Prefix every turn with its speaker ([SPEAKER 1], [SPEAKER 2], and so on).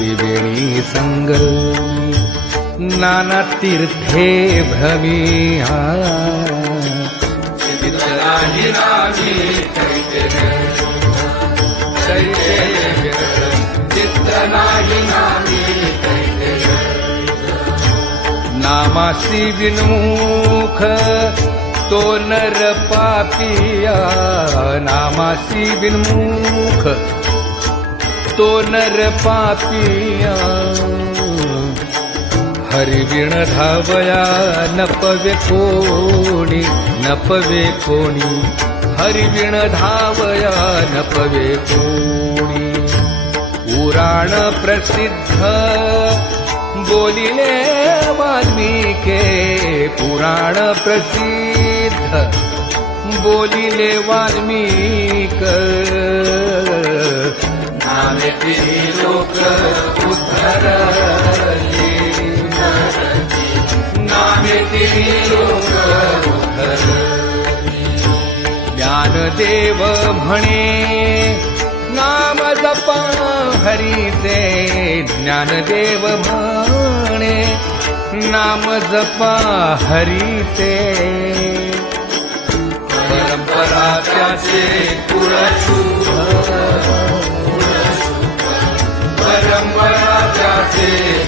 [SPEAKER 1] त्रिवेणी संग नाना तीर्थे भ्रमिया नामासी विनमुख तो नर पापिया नामासी विनमुख तो नर पापिया। हरिविण धावया नपवे कोणी नपवे कोणी। हरिविण धावया नपवे कोणी। पुराण प्रसिद्ध बोलिले वाल्मिके। पुराण प्रसिद्ध बोलिले वाल्मिक।
[SPEAKER 2] नामेती लोक उद्धरले नामेती लोक
[SPEAKER 1] ज्ञानदेव म्हणे नाम जपा हरीचे. ज्ञानदेव म्हणे नाम जपा हरीचे.
[SPEAKER 2] परंपरा त्याचे कुळशुभ परंपरा त्याचे कुळ